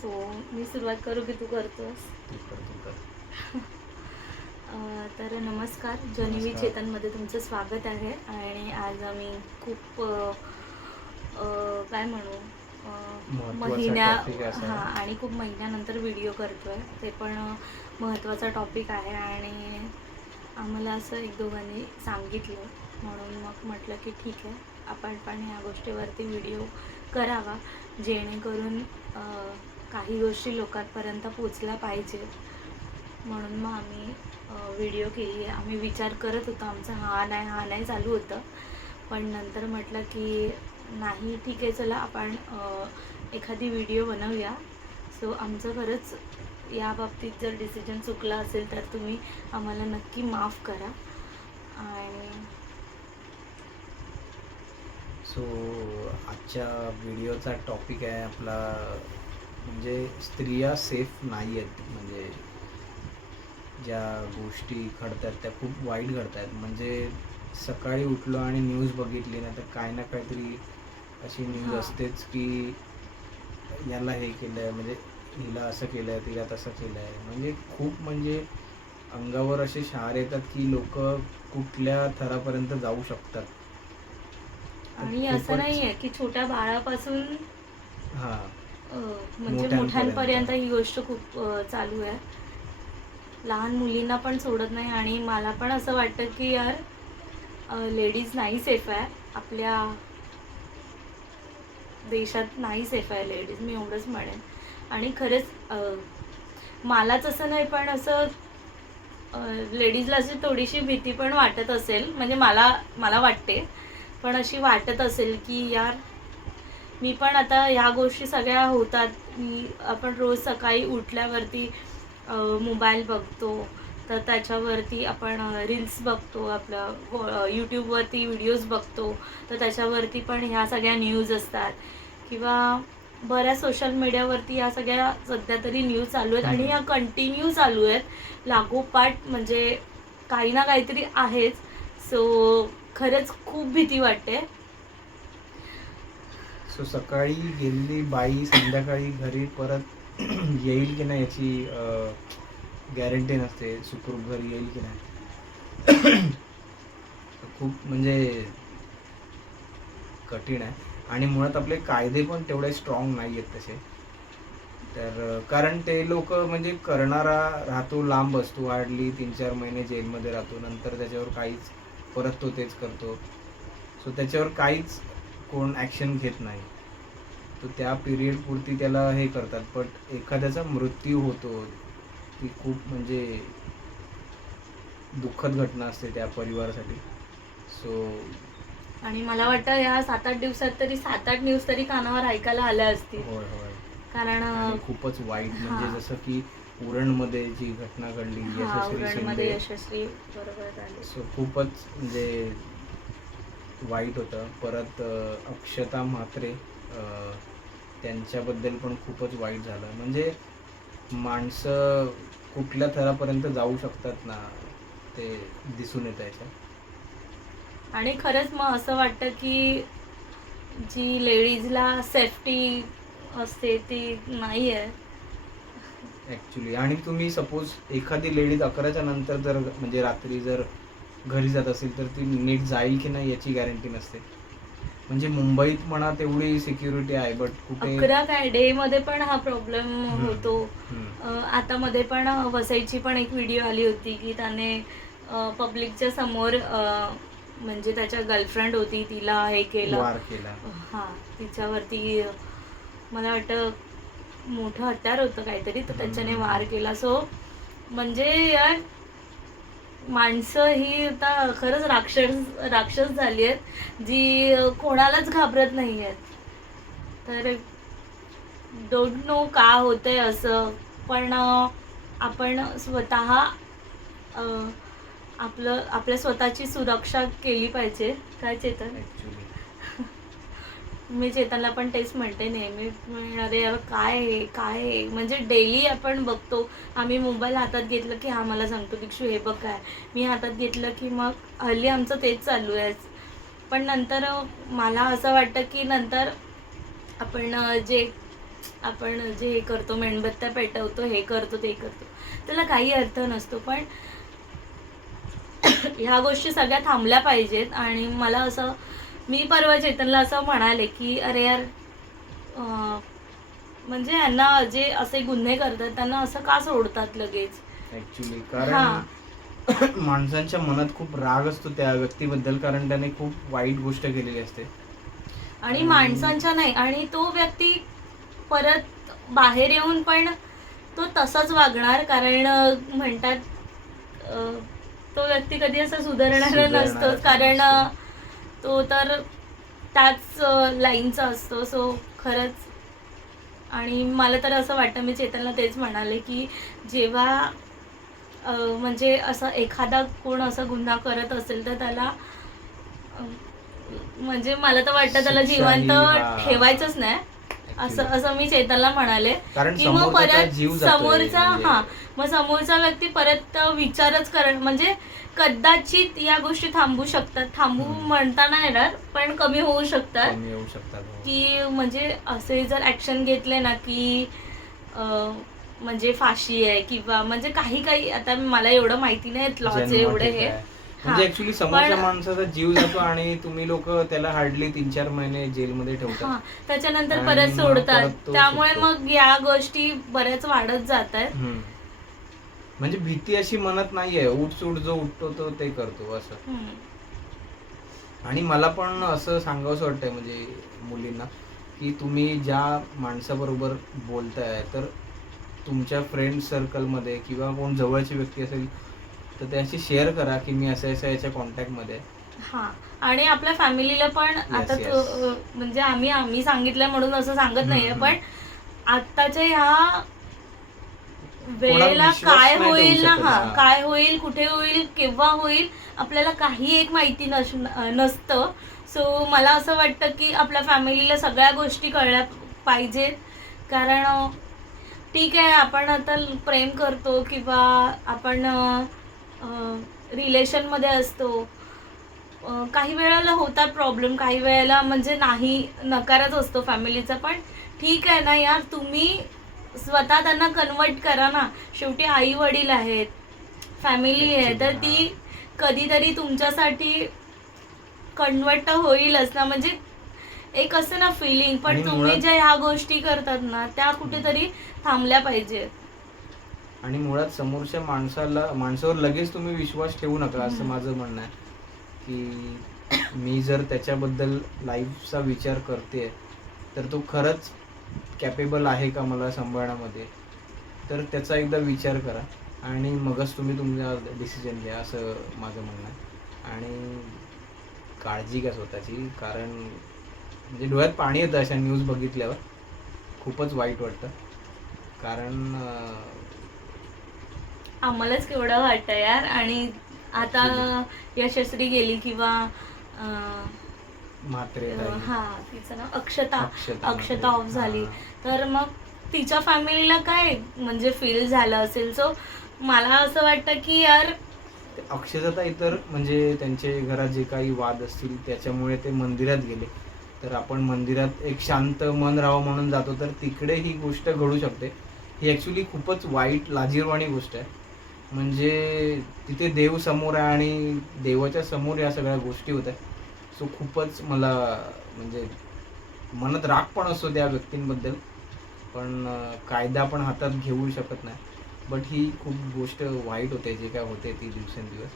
So मी सुरुवात करू की तू करतोस? तर नमस्कार. जनिवी. चेतनमध्ये तुमचं स्वागत आहे. आणि आज आम्ही खूप काय म्हणू? महिन्या आहे. हां आणि खूप महिन्यानंतर व्हिडिओ करतोय. ते पण महत्त्वाचा टॉपिक आहे. आणि आम्हाला असं एक दोघांनी सांगितलं. म्हणून मग म्हटलं की ठीक आहे. आपण पण या गोष्टीवरती व्हिडिओ करावा. जेणेकरून काही गोष्टी लोकांपर्यंत पोचल्या पाहिजेत. म्हणून मग आम्ही व्हिडिओ केली. आहे आम्ही विचार करत होतो आमचा हा नाही हा नाही चालू होतं. पण नंतर म्हटलं की नाही ठीक आहे चला आपण एखादी व्हिडिओ बनवूया. सो आमचं खरंच या बाबतीत जर डिसिजन चुकला असेल तर तुम्ही आम्हाला नक्की माफ करा. आणि सो आजच्या व्हिडिओचा टॉपिक आहे आपला म्हणजे स्त्रिया सेफ नाही आहेत म्हणजे ज्या गोष्टी घडतात त्या खूप वाईट घडतात म्हणजे सकाळी उठलो आणि न्यूज बघितली ना तर काय ना काहीतरी अशी न्यूज. असतेच की याला हे केलं म्हणजे हिला असं केलं तिला तसं केलं आहे म्हणजे खूप म्हणजे अंगावर असे शहार येतात की लोक कुठल्या थरापर्यंत जाऊ शकतात. आणि असं नाही आहे की छोट्या बाळापासून हां. म्हणजे मोठ्यांपर्यंत. ही गोष्ट खूप चालू आहे. लहान मुलींना पण सोडत नाही आणि मला पण असं वाटतं की यार लेडीज नाही सेफ आहे. आपल्या देशात नाही सेफ आहे लेडीज मी एवढंच म्हणेन. आणि खरंच मलाच असं नाही पण असं लेडीजला अशी थोडीशी भीती पण वाटत असेल. म्हणजे मला मला वाटते. पण अशी वाटत असेल की यार मी पण आता ह्या गोष्टी सगळ्या होतात. मी आपण रोज सकाळी उठल्यावरती मोबाईल बघतो. तर त्याच्यावरती आपण रील्स बघतो आपलं यूट्यूबवरती व्हिडिओज बघतो. तर त्याच्यावरती पण ह्या सगळ्या न्यूज असतात. किंवा बऱ्याच सोशल मीडियावरती ह्या सगळ्या सध्या तरी न्यूज चालू आहेत आणि ह्या कंटिन्यू चालू आहेत. लागोपाठ म्हणजे काही ना काहीतरी आहेच. सो खरंच खूप भीती वाटते. सो सकाळी गेलेली बाई संध्याकाळी घरी परत येईल की नाही याची गॅरंटी नसते सुखरूप घरी येईल की नाही. खूप म्हणजे कठीण आहे. आणि मुळात आपले कायदे पण तेवढे स्ट्रॉंग नाही आहेत तसे. तर कारण ते लोक म्हणजे करणारा राहतो लांब असतो हार्डली तीन चार महिने जेलमध्ये राहतो नंतर त्याच्यावर काहीच परत तो तेच करतो. सो त्याच्यावर काहीच कोण ॲक्शन घेत नाही. तर त्या पिरियड पुरती त्याला हे करतात. बट एखाद्याचा मृत्यू होतो ती खूप म्हणजे दुःखद घटना असते त्या परिवारासाठी. सो आणि मला वाटतं ह्या सात आठ दिवसात तरी सात आठ न्यूज तरी कानावर ऐकायला आल्या असतील. होय होय. कारण आणि खूपच वाईट. म्हणजे. जसं की उरणमध्ये जी घटना घडली हा यशस्वी उरणमध्ये शिंदे. यशस्वी बरोबर सो खूपच म्हणजे वाईट होतं. परत अक्षता म्हात्रे त्यांच्याबद्दल पण खूपच वाईट झालं. म्हणजे माणसं कुठल्या थरापर्यंत जाऊ शकतात ना ते दिसून येतं याच्यात. आणि खरंच मग असं वाटतं की जी लेडीजला सेफ्टी असते ती नाही आहे. ॲक्च्युली आणि तुम्ही सपोज एखादी लेडीज अकराच्या नंतर जर म्हणजे रात्री जर घरी जात असेल तर ती नीट जाईल की नाही याची गॅरंटी नसते. म्हणजे मुंबईत म्हणा तेवढी सिक्युरिटी आहे बट कुठे अकरा काय डे मध्ये पण हा प्रॉब्लेम. होतो. आता मध्ये पण वसईची पण एक व्हिडिओ आली होती की त्याने पब्लिकच्या समोर म्हणजे त्याच्या गर्लफ्रेंड होती तिला हे केलं. वार केला. हां तिच्यावरती मला वाटतं मोठं हत्यार होतं काहीतरी तर त्याच्याने. वार केला. सो म्हणजे यार माणसं ही आता खरंच राक्षस राक्षस झाली आहेत जी कोणालाच घाबरत नाही आहेत. तर डोंट नो का होतंय असं पण आपण स्वतः आपलं आपल्या स्वतःची सुरक्षा केली पाहिजे काय चेतन? ॲक्च्युली मी चेतनला पण तेच म्हणते नेहमी मी, अरे काय आहे? काय आहे? म्हणजे डेली आपण बघतो आम्ही मोबाईल हातात घेतलं की हा मला सांगतो दीक्षू हे बघ काय. मी हातात घेतलं की मग हल्ली आमचं तेच चालू आहे. पण नंतर मला असं वाटतं की नंतर आपण जे आपण जे हे करतो मेणबत्त्या पेटवतो हे करतो ते करतो त्याला काही अर्थ नसतो. पण ह्या गोष्टी सगळ्या थांबल्या पाहिजेत आणि मला असं मी परवा चेतनला असं म्हणाले की अरे यार म्हणजे यांना जे असे गुन्हे करतात त्यांना असं का सोडतात लगेच ऍक्च्युली. कारण माणसांच्या मनात खूप राग असतो त्या व्यक्तीबद्दल कारण त्याने खूप वाईट गोष्ट केलेली असते आणि माणसांच्या नाही आणि तो व्यक्ती परत बाहेर येऊन पण तो तसाच वागणार कारण म्हणतात तो व्यक्ती कधी असा सुधारणारा कारण नसतो. अं, तो तर त्याच लाईनचा असतो सो खरंच आणि मला तर असं वाटतं मी चेतनला तेच म्हणाले की जेव्हा म्हणजे असं एखादा कोण असा गुन्हा करत असेल तर त्याला म्हणजे मला तर वाटतं त्याला जिवंत. ठेवायचंच नाही असं असं मी चेतनला म्हणाले की मग परत समोरचा म्हणजे- हा मग समोरचा व्यक्ती परत विचारच करण म्हणजे कदाचित या गोष्टी थांबू शकतात थांबू हम्म. म्हणता नाही येणार पण कमी होऊ शकतात हो. की म्हणजे असे जर ऍक्शन घेतले ना की म्हणजे फाशी आहे किंवा म्हणजे काही काही आता मला एवढं माहिती नाही लॉचे एवढे हे. म्हणजे. ऍक्च्युली समोरच्या माणसाचा जीव जातो आणि तुम्ही लोक त्याला हार्डली तीन चार महिने जेलमध्ये हा. ठेवतात त्याच्यानंतर परत सोडतात. त्यामुळे. मग या गोष्टी बऱ्याच वाढत जात आहेत. म्हणजे भीती अशी मनात नाहीये. उठसूट जो उठतो तो ते करतो असं. आणि मला पण असं सांगावंसं वाटतंय म्हणजे मुलींना की तुम्ही ज्या माणसाबरोबर बोलताय तर तुमच्या फ्रेंड सर्कलमध्ये किंवा कोण जवळची व्यक्ती असेल तर त्याशी शेअर करा की मी असं असं याच्या कॉन्टॅक्टमध्ये. हा आणि आपल्या फॅमिलीला पण आता yes. तो म्हणजे आम्ही आम्ही सांगितलं म्हणून असं सांगत नाहीये हम्म, पण आताच्या ह्या वेळेला विश्वास काय नाही ठेवू होईल ना शकत, हा हा. काय होईल कुठे होईल केव्हा होईल आपल्याला काही एक माहिती नस नसतं सो मला असं वाटतं की आपल्या फॅमिलीला सगळ्या गोष्टी कळल्या पाहिजेत कारण अ, ठीक आहे आपण आता प्रेम करतो किंवा आपण रिलेशनमध्ये असतो. काही वेळेला होतात प्रॉब्लेम काही वेळेला म्हणजे नाही नकारच असतो फॅमिलीचा पण ठीक आहे ना यार तुम्ही स्वतः त्यांना कन्वर्ट करा ना. शेवटी आई वडील आहेत फॅमिली आहे तर ती कधीतरी तुमच्यासाठी कन्वर्ट होईलच ना. म्हणजे एक असं ना फिलिंग पण तुम्ही ज्या ह्या गोष्टी करतात ना त्या कुठेतरी थांबल्या पाहिजेत. आणि मुळात समोरच्या माणसाला माणसावर लगेच तुम्ही विश्वास ठेवू नका असं. माझं म्हणणं आहे. की मी जर त्याच्याबद्दल लाईफचा विचार करते तर तो खरंच कॅपेबल आहे का मला सांभाळण्यामध्ये? तर त्याचा एकदा विचार करा आणि मगच तुम्ही तुमचा डिसिजन घ्या असं माझं म्हणणं आहे. आणि काळजी घ्या स्वतःची कारण म्हणजे डोळ्यात पाणी येतं अशा न्यूज बघितल्यावर. खूपच वाईट वाटतं. कारण आम्हालाच केवढं वाटतं यार आणि आता यशस्वी गेली किंवा म्हात्रे. हा तिचं नाव अक्षता अक्षता अक्षता. ऑफ झाली. तर मग तिच्या फॅमिलीला काय म्हणजे फील झालं असेल सो मला असं वाटतं की यार ते अक्षताताई तर म्हणजे त्यांचे घरात जे काही वाद असतील त्याच्यामुळे ते मंदिरात गेले तर आपण मंदिरात एक शांत मन राहावं म्हणून जातो तर तिकडे ही गोष्ट घडू शकते ही ॲक्च्युली खूपच वाईट लाजीरवाणी गोष्ट आहे म्हणजे तिथे देव समोर आहे आणि देवाच्या समोर या सगळ्या गोष्टी होत्या सो खूपच मला म्हणजे मनात राग पण असतो त्या व्यक्तींबद्दल. पण कायदा पण हातात घेऊ शकत नाही. बट ही खूप गोष्ट वाईट होते जे काय होते ती दिवसेंदिवस.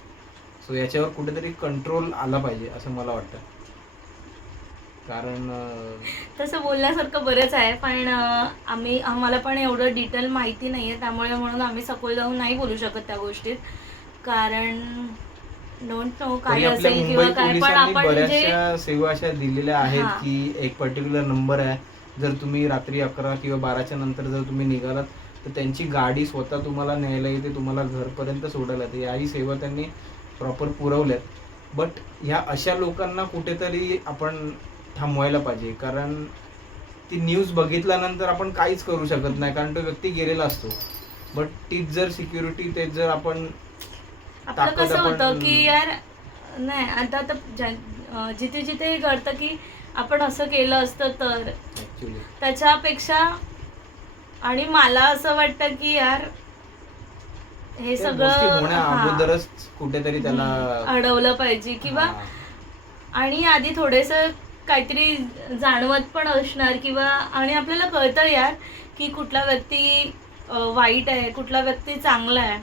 सो याच्यावर कुठेतरी कंट्रोल आला पाहिजे असं मला वाटतं. कारण तसं बोलण्यासारखं बरंच आहे पण आम्ही आम्हाला पण एवढं डिटेल माहिती नाही आहे त्यामुळे म्हणून आम्ही सखोल जाऊन नाही बोलू शकत त्या गोष्टीत. कारण डोंट नो तरी काय आपल्या असेल मुंबई किंवा काय पण पोलिसांनी आपण जे बऱ्याचशा सेवा अशा दिलेल्या आहेत. की एक पर्टिक्युलर नंबर आहे. जर तुम्ही रात्री अकरा किंवा बाराच्या नंतर जर तुम्ही निघालात तर त्यांची गाडी स्वतः तुम्हाला न्यायला येते तुम्हाला घरपर्यंत सोडायला येते. याही सेवा त्यांनी प्रॉपर पुरवल्यात. बट ह्या अशा लोकांना कुठेतरी आपण थांबवायला पाहिजे. कारण ती न्यूज बघितल्यानंतर आपण काहीच करू शकत नाही कारण तो व्यक्ती गेलेला असतो. बट तीच जर सिक्युरिटी तेच जर आपण आपलं ताकद कसं होतं आपण- की यार नाही आता तर ज्या- जिथे जिथे हे घडतं की आपण असं केलं असतं तर त्याच्यापेक्षा आणि मला असं वाटतं की यार हे त्या सगळं होण्या हा, अगोदरच कुठेतरी त्याला हम्म, अडवलं पाहिजे. किंवा हा. आणि आधी थोडेस काहीतरी जाणवत पण असणार किंवा आणि आपल्याला कळतं यार की कुठला व्यक्ती वाईट आहे कुठला व्यक्ती चांगला आहे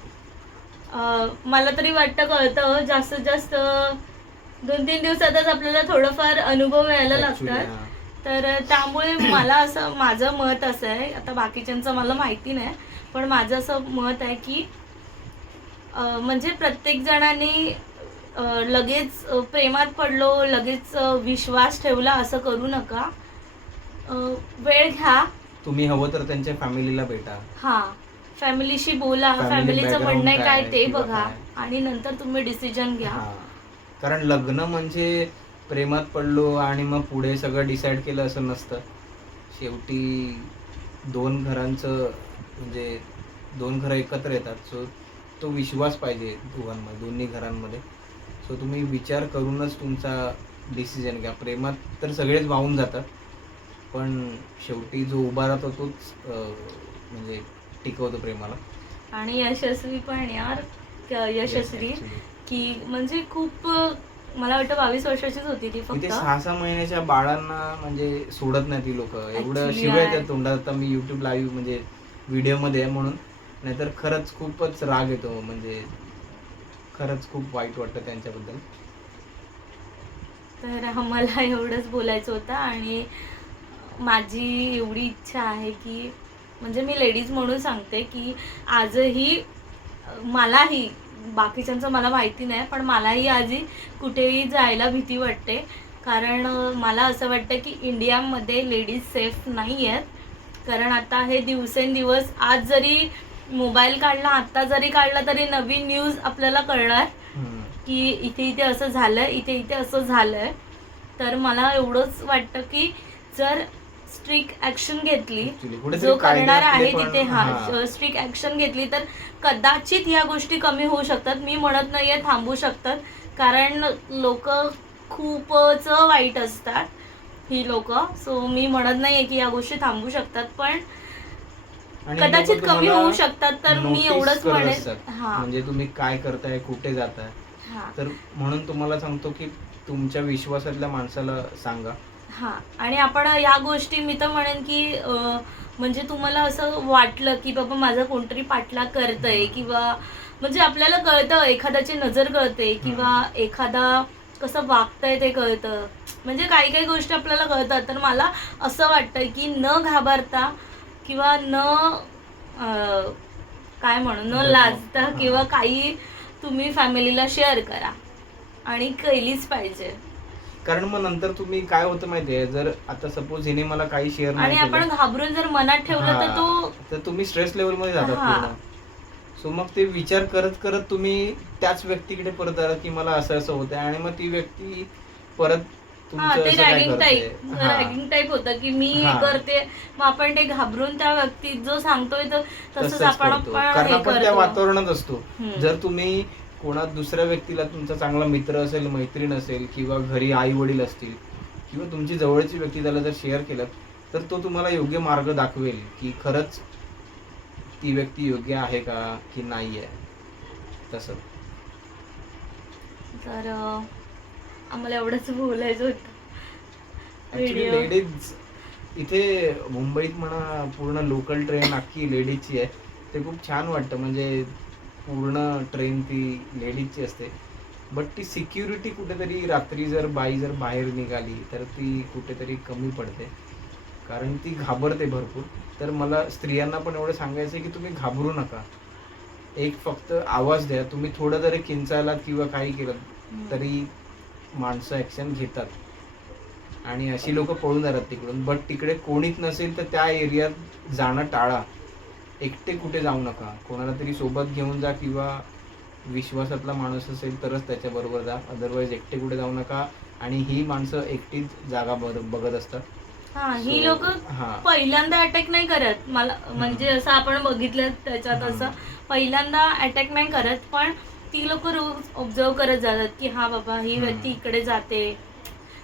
मला तरी वाटतं कळतं जास्तीत जास्त दोन तीन दिवसातच आपल्याला थोडंफार अनुभव यायला लागतात. तर त्यामुळे मला असं माझं मत असं आहे आता बाकीच्यांचं मला माहिती नाही पण माझं असं मत आहे की म्हणजे प्रत्येक जणांनी लगेच प्रेमात पडलो लगेच विश्वास ठेवला असं करू नका. वेळ घ्या. तुम्ही हवं तर त्यांच्या फॅमिलीला भेटा. हा फॅमिलीशी बोला फॅमिलीचं म्हणणं आहे काय ते बघा. आणि नंतर तुम्ही डिसिजन घ्या. कारण लग्न म्हणजे प्रेमात पडलो आणि मग पुढे सगळं डिसाईड केलं असं नसतं. शेवटी दोन घरांचं म्हणजे दोन घरं एकत्र येतात. सो तो विश्वास पाहिजे दोघांमध्ये दोन्ही घरांमध्ये. सो तुम्ही विचार करूनच तुमचा डिसिजन घ्या. प्रेमात तर सगळेच वाहून जातात. पण शेवटी जो उभा राहतो तोच म्हणजे टिकवतो प्रेमाला. आणि यशस्वी पण यार यशस्वी. की म्हणजे खूप मला वाटतं बावीस वर्षाचीच होती ती इथे फक्त. सहा सहा महिन्याच्या बाळांना म्हणजे सोडत नाही ती लोक. एवढं शिवाय. त्या तोंडात. आता मी युट्यूब लाईव्ह म्हणजे व्हिडिओमध्ये आहे म्हणून. नाहीतर खरंच खूपच राग येतो म्हणजे खरंच खूप वाईट वाटतं त्यांच्याबद्दल. तर आम्हाला एवढंच बोलायचं होतं आणि माझी एवढी इच्छा आहे की म्हणजे मी लेडीज म्हणून सांगते की आजही मलाही बाकीच्यांचं मला माहिती नाही पण मलाही आजही कुठेही जायला भीती वाटते. कारण मला असं वाटतं की इंडियामध्ये लेडीज सेफ नाही आहेत कारण आता हे दिवसेंदिवस आज जरी मोबाईल काढला आत्ता जरी काढला तरी नवीन न्यूज आपल्याला कळणार. की इथे इथे असं झालंय इथे इथे असं झालंय. तर मला एवढंच वाटतं की जर स्ट्रिक्ट ऍक्शन घेतली जो करणार आहे तिथे हा. स्ट्रिक्ट ऍक्शन घेतली तर कदाचित ह्या गोष्टी कमी होऊ शकतात. मी म्हणत नाहीये थांबू शकतात. कारण लोक खूपच वाईट असतात ही लोक. सो मी म्हणत नाहीये की या गोष्टी थांबू शकतात. पण कदाचित कमी होऊ शकतात तर मी एवढंच म्हणेन. हा. म्हणजे तुम्ही काय करताय कुठे जाताय हा. तर म्हणून तुम्हाला सांगतो की तुमच्या विश्वासातल्या माणसाला सांगा. हा. आणि आपण या गोष्टी मी तर म्हणेन की म्हणजे तुम्हाला असं वाटलं की बाबा माझा कोणतरी पाठलाग करतंय किंवा म्हणजे आपल्याला कळतं एखाद्याची नजर कळते किंवा एखादा कसं वागतंय ते कळतं. म्हणजे काही काही गोष्टी आपल्याला कळतात तर मला असं वाटतं की न घाबरता किंवा न काय म्हणू न. लाजता. किंवा काही तुम्ही फॅमिलीला शेअर करा. आणि केलीच पाहिजे. कारण मग नंतर तुम्ही काय होतं माहितीये जर आता सपोज हिने मला काही शेअर आणि आपण घाबरून जर मनात ठेवलं तर तो तर तुम्ही स्ट्रेस लेवलमध्ये जातात सो मग ते विचार करत करत तुम्ही त्याच व्यक्तीकडे परत आला की मला असं असं होतंय. आणि मग ती व्यक्ती परत हा ते रॅगिंग टाईप. रॅगिंग टाईप होतं की मी हे. करते मग आपण ते घाबरून त्या व्यक्ती जो सांगतोय तर तसंच आपण कारण आपण त्या वातावरणात असतो. जर तुम्ही कोणा दुसऱ्या व्यक्तीला तुमचा चांगला मित्र असेल मैत्रीण असेल किंवा घरी आई वडील असतील किंवा तुमची जवळची व्यक्ती त्याला जर शेअर केलं तर तो तुम्हाला योग्य मार्ग दाखवेल की खरंच ती व्यक्ती योग्य आहे का की नाही आहे तसं. तर आम्हाला एवढंच बोलायचं होतं. लेडीज इथे मुंबईत म्हणा पूर्ण लोकल ट्रेन अख्खी लेडीजची आहे. ते खूप छान वाटतं म्हणजे पूर्ण ट्रेन ती लेडीजची असते. बट ती सिक्युरिटी कुठेतरी रात्री जर बाई जर बाहेर निघाली तर ती कुठेतरी कमी पडते. कारण ती घाबरते भरपूर. तर मला स्त्रियांना पण एवढं सांगायचं आहे की तुम्ही घाबरू नका. एक फक्त आवाज द्या. तुम्ही थोडं जरी किंचालात किंवा काही केलं तरी माणसं ॲक्शन घेतात. आणि अशी लोक पळून जातात तिकडून. बट तिकडे कोणीच नसेल तर त्या एरियात जाणं टाळा. एकटे कुठे जाऊ नका. कोणाला तरी सोबत घेऊन जा किंवा विश्वासातला माणूस असेल तरच त्याच्याबरोबर जा. अदरवाईज एकटे कुठे जाऊ नका. आणि ही माणसं एकटीच जागा बघ- बघत असतात. हा ही लोक पहिल्यांदा अटॅक नाही करत. मला म्हणजे असं आपण बघितलं त्याच्यात. असं पहिल्यांदा अटॅक नाही करत. पण ती लोक रोज ऑब्झर्व करत जातात की हा बाबा ही. व्यक्ती इकडे जाते.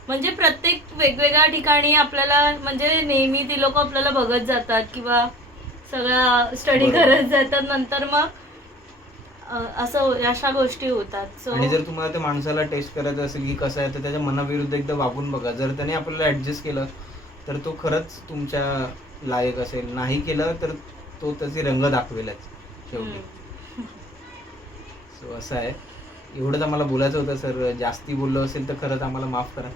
म्हणजे प्रत्येक वेगवेगळ्या ठिकाणी आपल्याला म्हणजे नेहमी ती लोक आपल्याला बघत जातात किंवा सगळा स्टडी. करत जातात. नंतर मग असं अशा गोष्टी होतात. सो आणि जर तुम्हाला त्या माणसाला टेस्ट करायचं असेल की कसं आहे तर त्याच्या मनाविरुद्ध एकदा वागून बघा. जर त्याने आपल्याला ऍडजस्ट केलं तर तो खरंच तुमच्या लायक असेल. नाही केलं तर तो त्याचे रंग दाखवेलच शेवटी. सो असं आहे. एवढंच आम्हाला बोलायचं होतं सर. जास्ती बोललो असेल तर खरंच आम्हाला माफ करा.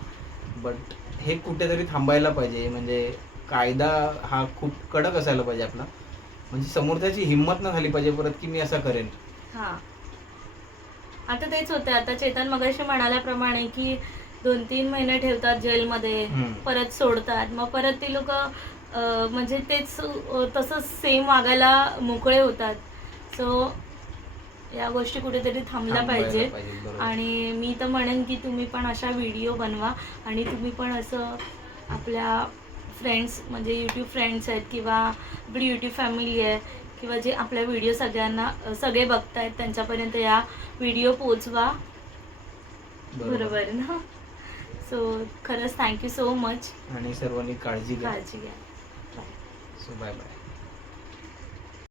बट हे कुठेतरी थांबायला पाहिजे. म्हणजे कायदा हा खूप कडक असायला पाहिजे आपला. म्हणजे समोरच्याची हिंमत न झाली पाहिजे परत की मी असं करेन. हा. आता तेच होते आता चेतन मगाशी म्हणाल्याप्रमाणे की दोन तीन महिने ठेवतात जेलमध्ये. परत सोडतात. मग परत ते लोक म्हणजे तेच तसंच सेम वागायला मोकळे होतात. सो या गोष्टी कुठेतरी थांबल्या थांबायला पाहिजे पाहिजे, बरोबर. आणि मी तर म्हणेन की तुम्ही पण अशा व्हिडिओ बनवा आणि तुम्ही पण असं आपल्या फ्रेंड्स म्हणजे यूट्यूब फ्रेंड्स आहेत किंवा आपली यूट्यूब फॅमिली आहे किंवा जे आपल्या व्हिडिओ सगळ्यांना सगळे बघतायत त्यांच्यापर्यंत या व्हिडिओ पोचवा बरोबर. ना? सो खरंच थँक्यू सो मच आणि सर्वांनी काळजी काळजी घ्या. So bye bye